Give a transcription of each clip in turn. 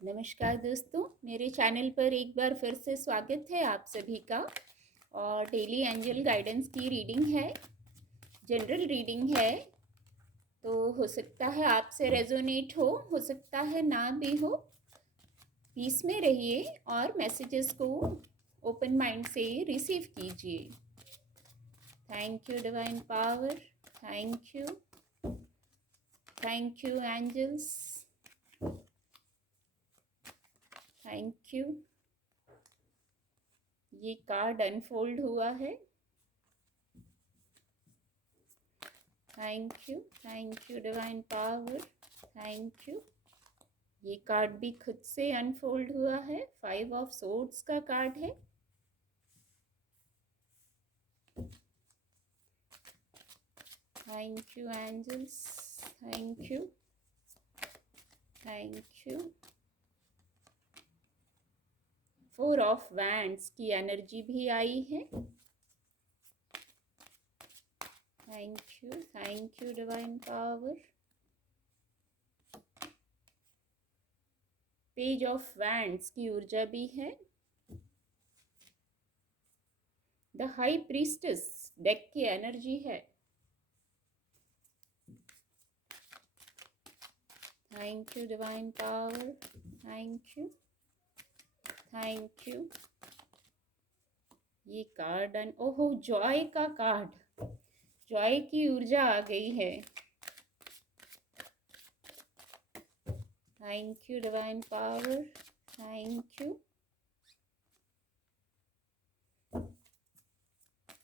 नमस्कार दोस्तों, मेरे चैनल पर एक बार फिर से स्वागत है आप सभी का। और डेली एंजल गाइडेंस की रीडिंग है, जनरल रीडिंग है। तो हो सकता है आपसे रेजोनेट हो सकता है ना भी हो। पीस में रहिए और मैसेजेस को ओपन माइंड से रिसीव कीजिए। Thank you divine power, thank you angels, thank you. ये कार्ड अनफोल्ड हुआ है। Thank you divine power, thank you. ये कार्ड भी खुद से अनफोल्ड हुआ है। 5 ऑफ सोर्ड्स का कार्ड है। Thank you angels, thank you, thank you. 4 of wands की एनर्जी भी आई है। Thank you divine power. Page of wands की ऊर्जा भी है। द हाई प्रीस्टेस डेक की एनर्जी है। Thank you divine power, thank you, thank you. ये कार्ड ओहो, जॉय का कार्ड, जॉय की ऊर्जा आ गई है। Thank you divine power, thank you,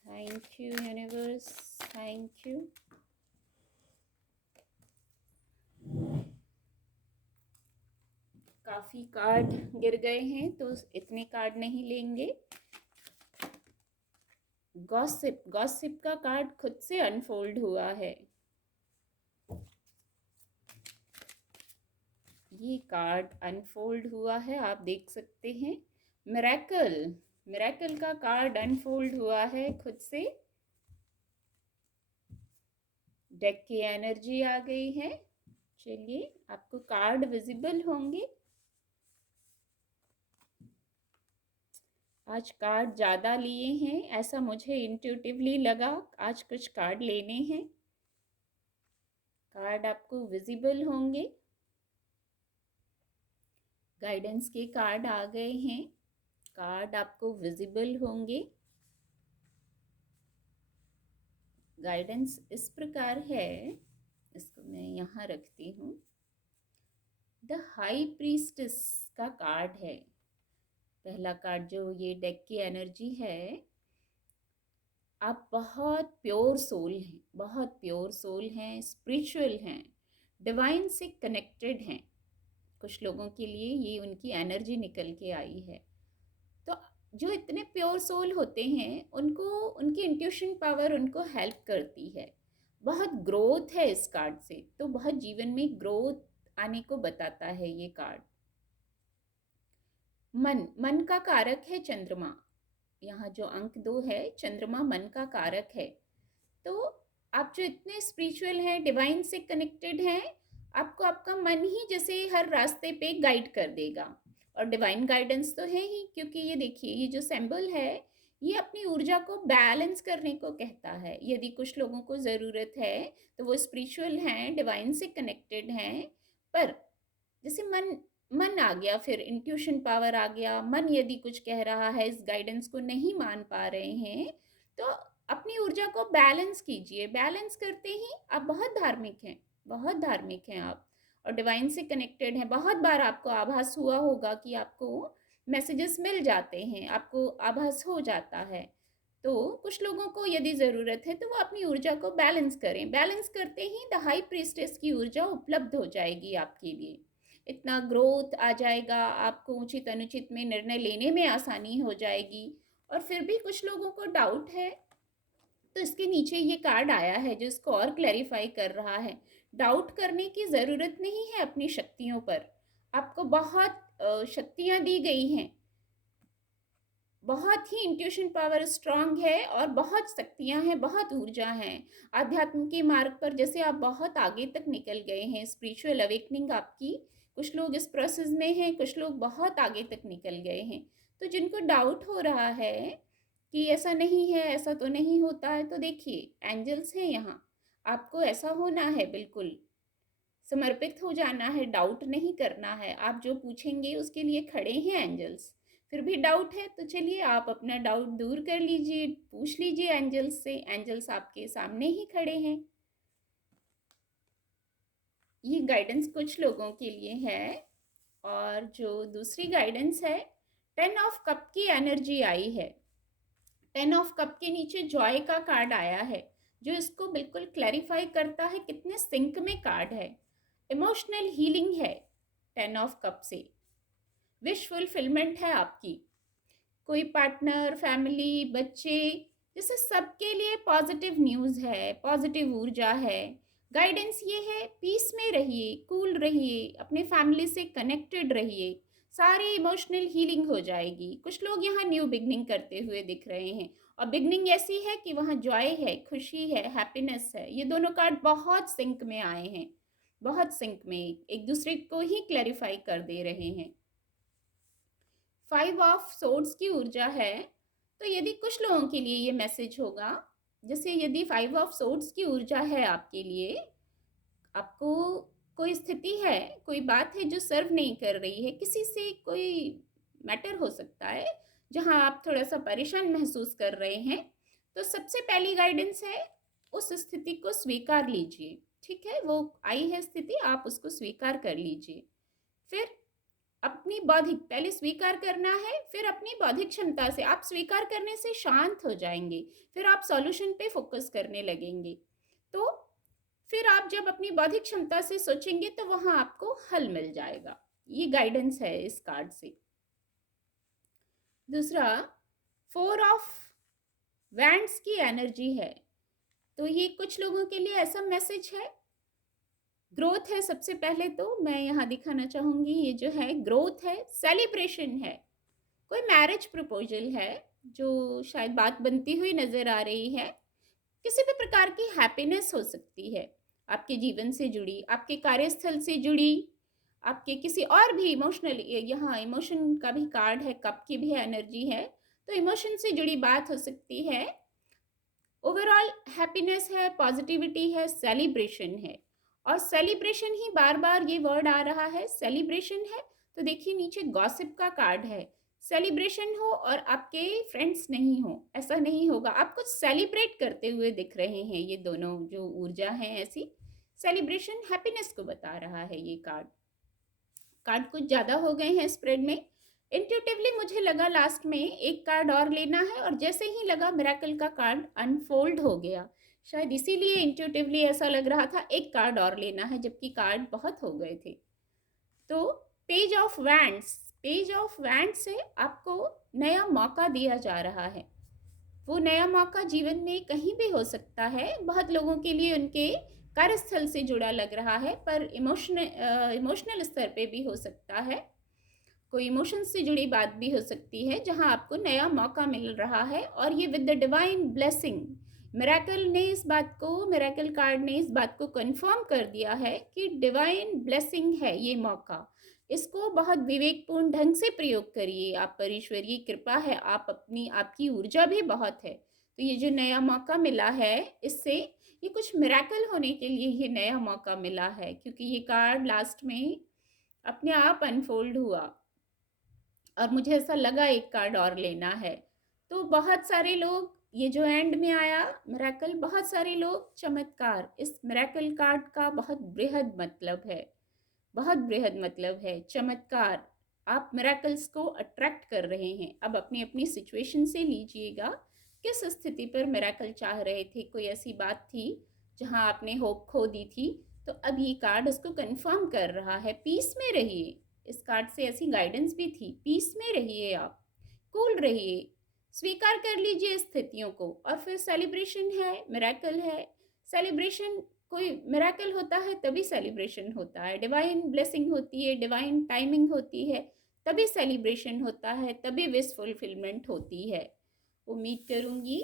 thank you universe, thank you. काफी कार्ड गिर गए हैं तो इतने कार्ड नहीं लेंगे। गॉसिप का कार्ड खुद से अनफोल्ड हुआ है। ये कार्ड अनफोल्ड हुआ है, आप देख सकते हैं। मिरेकल का कार्ड अनफोल्ड हुआ है खुद से। डेक की एनर्जी आ गई है। चलिए, आपको कार्ड विजिबल होंगे। आज कार्ड ज़्यादा लिए हैं, ऐसा मुझे इंट्यूटिवली लगा। आज कुछ कार्ड लेने हैं। कार्ड आपको विजिबल होंगे। गाइडेंस के कार्ड आ गए हैं। कार्ड आपको विजिबल होंगे। गाइडेंस इस प्रकार है, इसको मैं यहाँ रखती हूँ। द हाई प्रीस्टेस का कार्ड है। पहला कार्ड जो ये डेक की एनर्जी है, आप बहुत प्योर सोल हैं, स्पिरिचुअल हैं, डिवाइन से कनेक्टेड हैं। कुछ लोगों के लिए ये उनकी एनर्जी निकल के आई है। तो जो इतने प्योर सोल होते हैं, उनको उनकी इंट्यूशन पावर उनको हेल्प करती है। बहुत ग्रोथ है इस कार्ड से, तो बहुत जीवन में ग्रोथ आने को बताता है ये कार्ड। मन का कारक है चंद्रमा। यहाँ जो अंक 2 है, चंद्रमा मन का कारक है। तो आप जो इतने स्पिरिचुअल हैं, डिवाइन से कनेक्टेड हैं, आपको आपका मन ही जैसे हर रास्ते पे गाइड कर देगा। और डिवाइन गाइडेंस तो है ही, क्योंकि ये देखिए, ये जो सिंबल है, ये अपनी ऊर्जा को बैलेंस करने को कहता है। यदि कुछ लोगों को ज़रूरत है तो वो स्पिरिचुअल हैं, डिवाइन से कनेक्टेड हैं, पर जैसे मन मन आ गया, फिर इंट्यूशन पावर आ गया, मन यदि कुछ कह रहा है, इस गाइडेंस को नहीं मान पा रहे हैं, तो अपनी ऊर्जा को बैलेंस कीजिए। बैलेंस करते ही आप बहुत धार्मिक हैं आप, और डिवाइन से कनेक्टेड हैं। बहुत बार आपको आभास हुआ होगा कि आपको मैसेजेस मिल जाते हैं, आपको आभास हो जाता है। तो कुछ लोगों को यदि ज़रूरत है तो वो अपनी ऊर्जा को बैलेंस करें। बैलेंस करते ही द हाई प्रीस्टेस की ऊर्जा उपलब्ध हो जाएगी आपके लिए। इतना ग्रोथ आ जाएगा, आपको उचित अनुचित में निर्णय लेने में आसानी हो जाएगी। और फिर भी कुछ लोगों को डाउट है, तो इसके नीचे ये कार्ड आया है जो इसको और क्लैरिफाई कर रहा है। डाउट करने की ज़रूरत नहीं है अपनी शक्तियों पर। आपको बहुत शक्तियाँ दी गई हैं, बहुत ही इंट्यूशन पावर स्ट्रांग है, और बहुत शक्तियां हैं, बहुत ऊर्जा हैं। आध्यात्म के मार्ग पर जैसे आप बहुत आगे तक निकल गए हैं, स्पिरिचुअल अवेकनिंग आपकी कुछ लोग इस प्रोसेस में हैं, कुछ लोग बहुत आगे तक निकल गए हैं। तो जिनको डाउट हो रहा है कि ऐसा नहीं है, ऐसा तो नहीं होता है, तो देखिए एंजल्स हैं यहाँ, आपको ऐसा होना है, बिल्कुल समर्पित हो जाना है, डाउट नहीं करना है। आप जो पूछेंगे उसके लिए खड़े हैं एंजल्स। फिर भी डाउट है तो चलिए आप अपना डाउट दूर कर लीजिए, पूछ लीजिए एंजल्स से, एंजल्स आपके सामने ही खड़े हैं। ये गाइडेंस कुछ लोगों के लिए है। और जो दूसरी गाइडेंस है, 10 ऑफ कप की एनर्जी आई है। 10 ऑफ कप के नीचे जॉय का कार्ड आया है, जो इसको बिल्कुल क्लैरिफाई करता है कितने सिंक में कार्ड है। इमोशनल हीलिंग है 10 ऑफ कप से, विश फुलफिलमेंट है आपकी। कोई पार्टनर, फैमिली, बच्चे, जैसे सबके लिए पॉजिटिव न्यूज़ है, पॉजिटिव ऊर्जा है। गाइडेंस ये है, पीस में रहिए, कूल रहिए, अपने फैमिली से कनेक्टेड रहिए, सारी इमोशनल हीलिंग हो जाएगी। कुछ लोग यहाँ न्यू बिगनिंग करते हुए दिख रहे हैं, और बिगनिंग ऐसी है कि वहाँ जॉय है, खुशी है, हैप्पीनेस है। ये दोनों कार्ड बहुत सिंक में आए हैं, बहुत सिंक में, एक दूसरे को ही क्लैरिफाई कर दे रहे हैं। 5 ऑफ सोर्ड्स की ऊर्जा है, तो यदि कुछ लोगों के लिए ये मैसेज होगा, जैसे यदि 5 ऑफ सोर्ड्स की ऊर्जा है आपके लिए, आपको कोई स्थिति है, कोई बात है जो सर्व नहीं कर रही है, किसी से कोई मैटर हो सकता है जहां आप थोड़ा सा परेशान महसूस कर रहे हैं, तो सबसे पहली गाइडेंस है उस स्थिति को स्वीकार लीजिए। ठीक है, वो आई है स्थिति, आप उसको स्वीकार कर लीजिए। फिर अपनी बौद्धिक, पहले स्वीकार करना है, फिर अपनी बौद्धिक क्षमता से, आप स्वीकार करने से शांत हो जाएंगे, फिर आप सॉल्यूशन पे फोकस करने लगेंगे। तो फिर आप जब अपनी बौद्धिक क्षमता से सोचेंगे तो वहां आपको हल मिल जाएगा। ये गाइडेंस है इस कार्ड से। दूसरा, 4 ऑफ वैंड्स की एनर्जी है, तो ये कुछ लोगों के लिए ऐसा मैसेज है, ग्रोथ है। सबसे पहले तो मैं यहाँ दिखाना चाहूंगी, ये जो है ग्रोथ है, सेलिब्रेशन है, कोई मैरिज प्रपोजल है जो शायद बात बनती हुई नजर आ रही है। किसी भी प्रकार की हैप्पीनेस हो सकती है आपके जीवन से जुड़ी, आपके कार्यस्थल से जुड़ी, आपके किसी और भी इमोशनल, यहाँ इमोशन का भी कार्ड है, कप की भी एनर्जी है, तो इमोशन से जुड़ी बात हो सकती है। ओवरऑल हैप्पीनेस है, पॉजिटिविटी है, सेलिब्रेशन है। और सेलिब्रेशन ही बार बार ये वर्ड आ रहा है, सेलिब्रेशन है, तो देखिए नीचे गॉसिप का कार्ड है। सेलिब्रेशन हो और आपके फ्रेंड्स नहीं हो, ऐसा नहीं होगा, आप कुछ सेलिब्रेट करते हुए दिख रहे हैं। ये दोनों जो ऊर्जा है ऐसी, सेलिब्रेशन हैप्पीनेस को बता रहा है। ये कार्ड कार्ड कुछ ज़्यादा हो गए हैं स्प्रेड में। इंट्यूटिवली मुझे लगा लास्ट में एक कार्ड और लेना है, और जैसे ही लगा मिरेकल का कार्ड अनफोल्ड हो गया, शायद इसीलिए इंट्यूटिवली ऐसा लग रहा था एक कार्ड और लेना है, जबकि कार्ड बहुत हो गए थे। तो page of wands, page of wands से आपको नया मौका दिया जा रहा है। वो नया मौका जीवन में कहीं भी हो सकता है, बहुत लोगों के लिए उनके कार्यस्थल से जुड़ा लग रहा है, पर इमोशनल स्तर पे भी हो सकता है, कोई इमोशंस से जुड़ी बात भी हो सकती है जहां आपको नया मौका मिल रहा है। और ये with the divine blessing, miracle ने इस बात को, मिरेकल कार्ड ने इस बात को कंफर्म कर दिया है कि डिवाइन ब्लेसिंग है ये मौका। इसको बहुत विवेकपूर्ण ढंग से प्रयोग करिए, आप पर ईश्वरीय कृपा है, आप अपनी, आपकी ऊर्जा भी बहुत है। तो ये जो नया मौका मिला है, इससे ये कुछ मिरेकल होने के लिए ये नया मौका मिला है, क्योंकि ये कार्ड लास्ट में अपने आप अनफोल्ड हुआ और मुझे ऐसा लगा एक कार्ड और लेना है। तो बहुत सारे लोग, ये जो एंड में आया मिरेकल, बहुत सारे लोग चमत्कार, इस मिरेकल कार्ड का बहुत बृहद मतलब है, बहुत बृहद मतलब है चमत्कार। आप मिरेकल्स को अट्रैक्ट कर रहे हैं। अब अपनी अपनी सिचुएशन से लीजिएगा, किस स्थिति पर मिरेकल चाह रहे थे, कोई ऐसी बात थी जहां आपने होप खो दी थी, तो अब ये कार्ड उसको कंफर्म कर रहा है। पीस में रहिए, इस कार्ड से ऐसी गाइडेंस भी थी, पीस में रहिए, आप कूल रहिए, स्वीकार कर लीजिए स्थितियों को। और फिर सेलिब्रेशन है, मिरेकल है, सेलिब्रेशन, कोई मिरेकल होता है तभी सेलिब्रेशन होता है, डिवाइन ब्लेसिंग होती है, डिवाइन टाइमिंग होती है, तभी सेलिब्रेशन होता है, तभी विश फुलफिलमेंट होती है। उम्मीद करूंगी,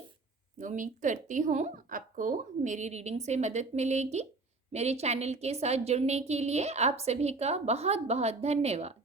उम्मीद करती हूँ आपको मेरी रीडिंग से मदद मिलेगी। मेरे चैनल के साथ जुड़ने के लिए आप सभी का बहुत बहुत धन्यवाद।